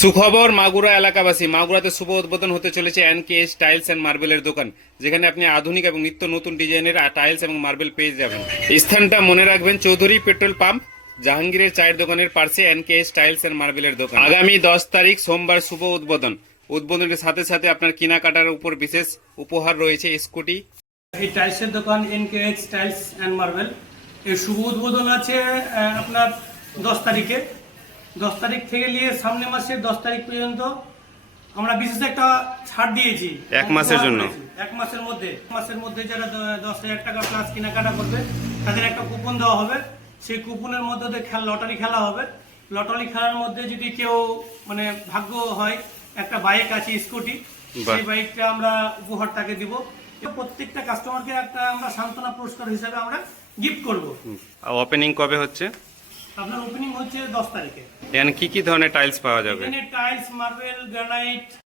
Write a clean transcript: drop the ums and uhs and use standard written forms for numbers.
সুখবর মাগুরা এলাকাবাসী, মাগুরাতে শুভ উদ্বোধন হতে চলেছে এনকেএস টাইলস অ্যান্ড মার্বেলের দোকান, যেখানে আপনি আধুনিক এবং নিত্য নতুন ডিজাইনের টাইলস এবং মার্বেল পেয়ে যাবেন। স্থানটা মনে রাখবেন, চৌধুরী পেট্রোল পাম্প, জাহাঙ্গীরের চায়ের দোকানের পাশে এনকেএস টাইলস অ্যান্ড মার্বেলের দোকান। আগামী 10 তারিখ সোমবার শুভ উদ্বোধন। উদ্বোধনের সাথে সাথে আপনার কেনাকাটার উপর বিশেষ উপহার রয়েছে স্কুটি। এই টাইলসের দোকান এনকেএস টাইলস অ্যান্ড মার্বেল এর শুভ উদ্বোধন আছে আপনার 10 তারিখে। 10 তারিখ থেকে নিয়ে সামনে মাসের 10 তারিখ পর্যন্ত আমরা বিশেষ একটা ছাড় দিয়েছি এক মাসের জন্য। এক মাসের মধ্যে যারা 10,000 টাকা প্লাস কেনাকাটা করবে তাদের একটা কুপন দেওয়া হবে। সেই কুপনের মধ্যে দিয়ে লটারি খেলা হবে। লটারি খেলার মধ্যে যদি কেউ মানে ভাগ্য হয়, একটা বাইক আছে স্কুটি, সেই বাইকটা আমরা উপহার তাকে দিব। প্রত্যেকটা কাস্টমারকে একটা আমরা সান্ত্বনা পুরস্কার হিসাবে আমরা গিফট করব। ওপেনিং কবে হচ্ছে? আপনার ওপেনিং হচ্ছে 10 তারিখে। এখানে কি কি ধরনের টাইলস পাওয়া যাবে? এখানে টাইলস, মার্বেল, গ্রানাইট,